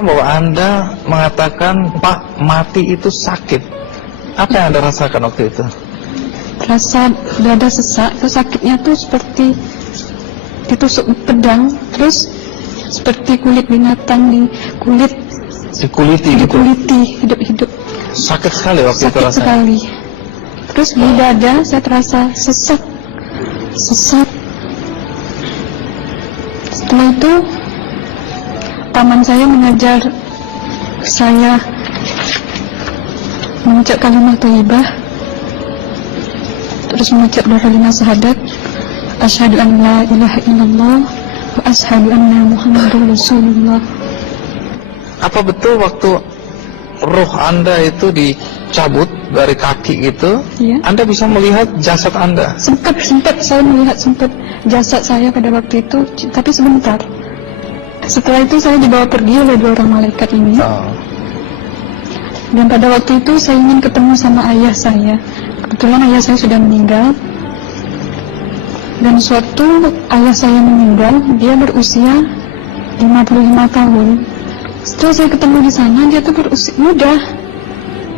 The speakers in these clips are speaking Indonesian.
Bahwa Anda mengatakan Pak mati itu sakit. Apa yang Anda rasakan waktu itu? Rasa dada sesak, itu sakitnya tuh seperti ditusuk pedang, terus seperti kulit binatang Dikuliti gitu? dikuliti hidup-hidup. Sakit sekali waktu itu Sakit rasanya? sekali. Terus di dada saya terasa sesak. Setelah itu paman saya mengajar saya mengucap kalimat thayyibah, terus mengucap dua kalimat syahadat, asyhadu an la ilaha illallah wa asyhadu anna muhammadar rasulullah. Apa betul waktu ruh Anda itu dicabut dari kaki itu, Iya. Anda bisa melihat jasad Anda? Sempat saya melihat jasad saya pada waktu itu, tapi sebentar. Setelah itu saya dibawa pergi oleh dua orang malaikat ini. Dan pada waktu itu saya ingin ketemu sama ayah saya. Kebetulan ayah saya sudah meninggal. Dan suatu ayah saya meninggal, dia berusia 55 tahun. Setelah saya ketemu di sana, dia tuh berusia muda.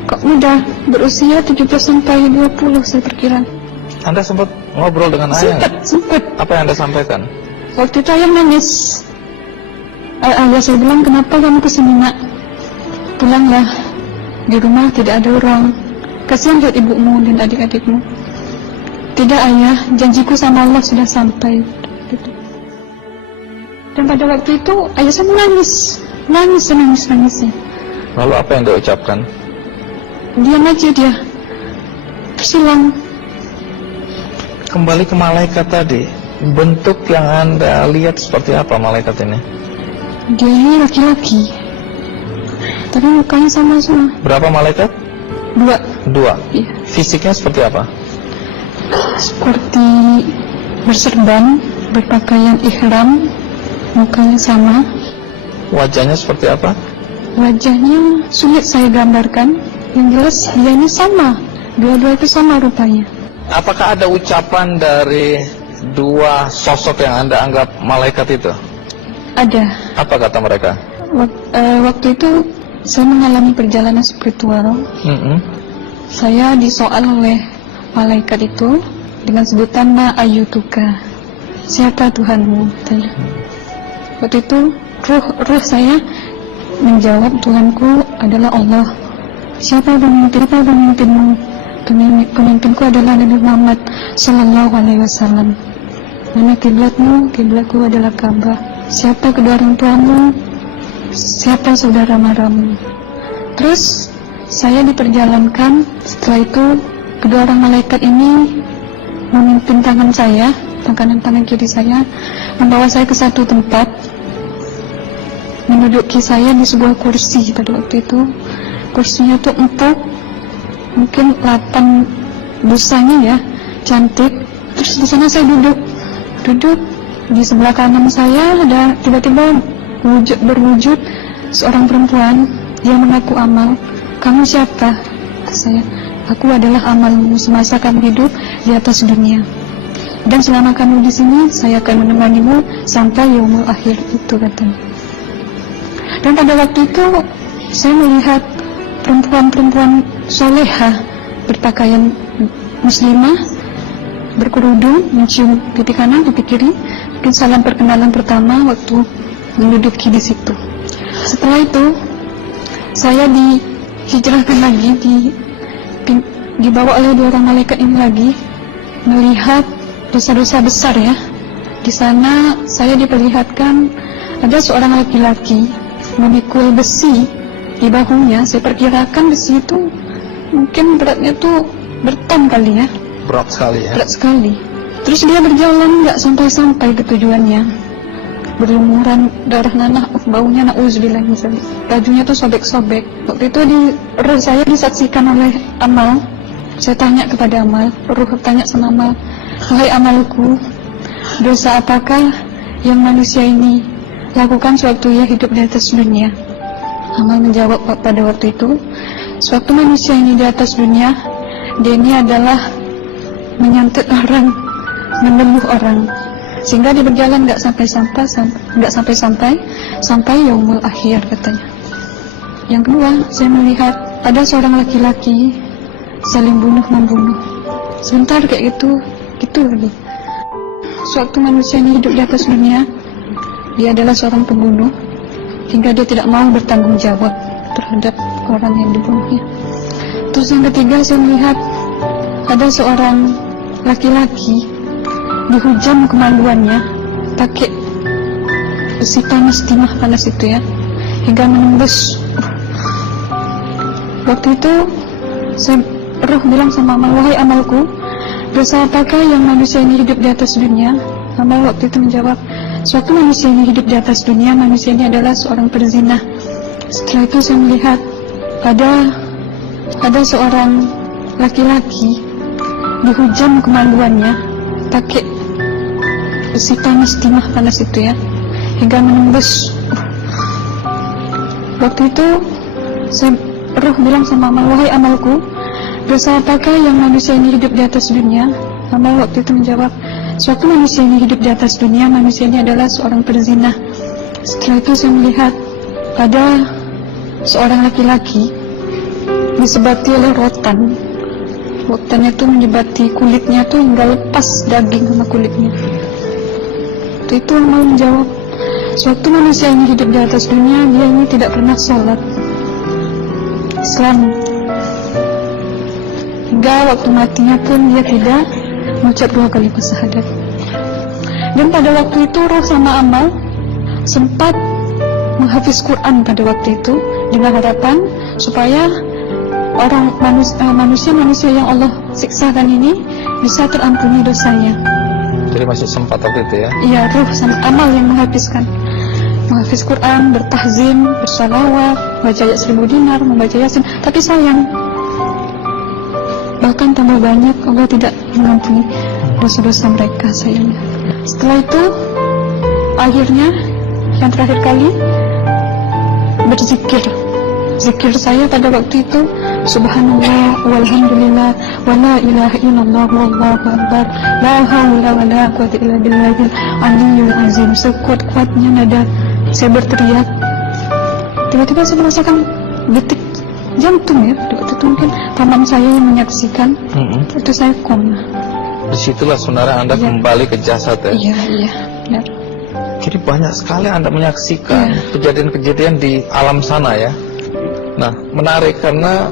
Kok muda? Berusia 17 sampai 20 saya perkira. Anda sempat ngobrol dengan ayah? Sempat. Apa yang Anda sampaikan? Waktu itu ayah nangis. Ayah saya bilang, kenapa kamu kesini nak? Pulanglah, di rumah tidak ada orang. Kasihan lihat ibumu dan adik-adikmu. Tidak ayah, janjiku sama Allah sudah sampai. Dan pada waktu itu ayah saya menangis. Lalu apa yang dia ucapkan? Diam aja dia, tersilang. Kembali ke malaikat tadi, bentuk yang Anda lihat seperti apa malaikat ini? Dia ini laki-laki, tapi mukanya sama semua. Berapa malaikat? Dua. Iya. Fisiknya seperti apa? Seperti berserban, berpakaian ihram, mukanya sama. Wajahnya seperti apa? Wajahnya sulit saya gambarkan. Yang jelas dia ini sama, dua-dua itu sama rupanya. Apakah ada ucapan dari dua sosok yang Anda anggap malaikat itu? Ada. Apa kata mereka? Waktu itu saya mengalami perjalanan spiritual. Saya disoal oleh malaikat itu dengan sebutan ma ayyutuka, siapa Tuhanmu? Waktu itu ruh saya menjawab, Tuhanku adalah Allah. Siapa pemimpinmu? Pemimpinku adalah Nabi Muhammad Sallallahu Alaihi Wasallam. Mana kiblatmu? Kiblatku adalah Ka'bah. Siapa kedua orang tuamu? Siapa saudara maramu? Terus saya diperjalankan. Setelah itu kedua orang malaikat ini memimpin tangan saya, tangan kiri saya, membawa saya ke satu tempat, menduduki saya di sebuah kursi. Pada waktu itu kursinya tuh empuk, mungkin 8 busanya ya, cantik. Terus di sana saya duduk di sebelah kanan saya ada tiba-tiba berwujud seorang perempuan. Dia mengaku Amal. Kamu siapa? Saya, aku adalah amalmu semasa kamu hidup di atas dunia. Dan selama kamu di sini, saya akan menemanimu sampai yaumul akhir, itu katanya. Dan pada waktu itu saya melihat perempuan-perempuan solehah berpakaian muslimah, berkerudung, mencium pipi kanan, pipi kiri. Mungkin salam perkenalan pertama waktu menduduki di situ. Setelah itu saya dihijrahkan lagi, dibawa oleh dua orang malaikat ini lagi, melihat dosa-dosa besar ya. Di sana saya diperlihatkan ada seorang laki-laki memikul besi di bahunya. Saya perkirakan besi itu mungkin beratnya tuh berton kali ya. Berat sekali ya. Berat sekali. Terus dia berjalan nggak sampai ke tujuannya. Berlumuran darah nanah, baunya na'udzubillah misalnya. Bajunya tuh sobek-sobek. Waktu itu ruh saya disaksikan oleh Amal. Saya tanya kepada Amal, ruh tanya sama Amal, wahai amalku, dosa apakah yang manusia ini lakukan sewaktu ia hidup di atas dunia? Amal menjawab pada waktu itu, sewaktu manusia ini di atas dunia, dia ini adalah menyantet orang, menemuh orang. sehingga dia berjalan nggak sampai yaumul akhir katanya. Yang kedua, saya melihat ada seorang laki-laki saling bunuh-membunuh. Sebentar kayak gitu lagi. Sewaktu manusia ini hidup di atas dunia, dia adalah seorang pembunuh, hingga dia tidak mau bertanggung jawab terhadap orang yang dibunuhnya. Terus yang ketiga, saya melihat ada seorang laki-laki dihujam kemaluannya pakai besi panas, timah panas itu ya, hingga menembus. Waktu itu roh bilang sama amal, wahai amalku, dosa apakah yang manusia ini hidup di atas dunia? Amal waktu itu menjawab, suatu manusia ini hidup di atas dunia, manusia ini adalah seorang perzina. Setelah itu saya melihat ada seorang laki-laki dihujam kemaluannya pakai besi panas, timah panas itu ya, hingga menembus. Waktu itu roh bilang sama amal, wahai amalku, dosa apakah yang manusia ini hidup di atas dunia? Amal waktu itu menjawab, suatu manusia ini hidup di atas dunia, manusia ini adalah seorang perzina. Setelah itu saya melihat ada seorang laki-laki disebati oleh rotan. Rotannya itu menyebati kulitnya tuh hingga lepas daging sama kulitnya. Itu amal menjawab, suatu manusia ini hidup di atas dunia, dia ini tidak pernah sholat Islam, hingga waktu matinya pun dia tidak mengucap 2 kalimat syahadat. Dan pada waktu itu roh sama amal sempat menghafiz Quran pada waktu itu dengan harapan supaya orang manusia yang Allah siksakan ini bisa terampuni dosanya. Jadi masih sempat waktu itu ya? Iya, roh sama amal yang menghafiz Quran, bertahzim, bersalawat, baca ayat 1000 dinar, membaca yasin. Tapi sayang, bahkan tambah banyak Allah tidak mengampuni dosa-dosa mereka sayangnya. Setelah itu, akhirnya yang terakhir kali berzikir. Zikir saya pada waktu itu, subhanallah, walhamdulillah, wa la ilaha illallah, wallahu akbar, la haula wa la quwwata illa billahil aliyyil azim. Sekuat-kuatnya nada saya berteriak, tiba-tiba saya merasakan detik jantung ya. Waktu itu mungkin paman saya yang menyaksikan. Itu saya koma. Disitulah saudara Anda kembali ke jasad ya? Iya, benar. Jadi banyak sekali Anda menyaksikan kejadian-kejadian di alam sana ya. Nah, menarik karena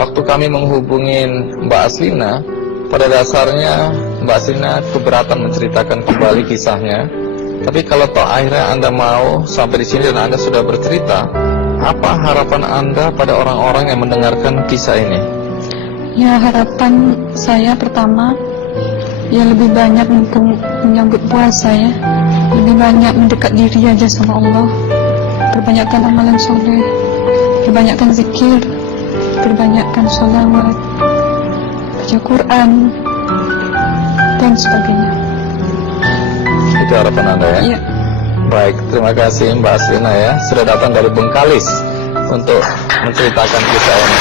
waktu kami menghubungin Mbak Aslina, pada dasarnya Mbak Aslina keberatan menceritakan kembali kisahnya. Tapi kalau toh akhirnya Anda mau sampai di sini dan Anda sudah bercerita, apa harapan Anda pada orang-orang yang mendengarkan kisah ini? Ya, harapan saya pertama, ya lebih banyak menyambut puasa ya, lebih banyak mendekat diri aja sama Allah, perbanyakkan amalan soleh, perbanyakkan zikir, perbanyakkan sholawat, baca Quran, dan sebagainya. Itu harapan Anda ya? Iya. Baik, terima kasih Mbak Aslina ya, sudah datang dari Bengkalis untuk menceritakan kisah ini.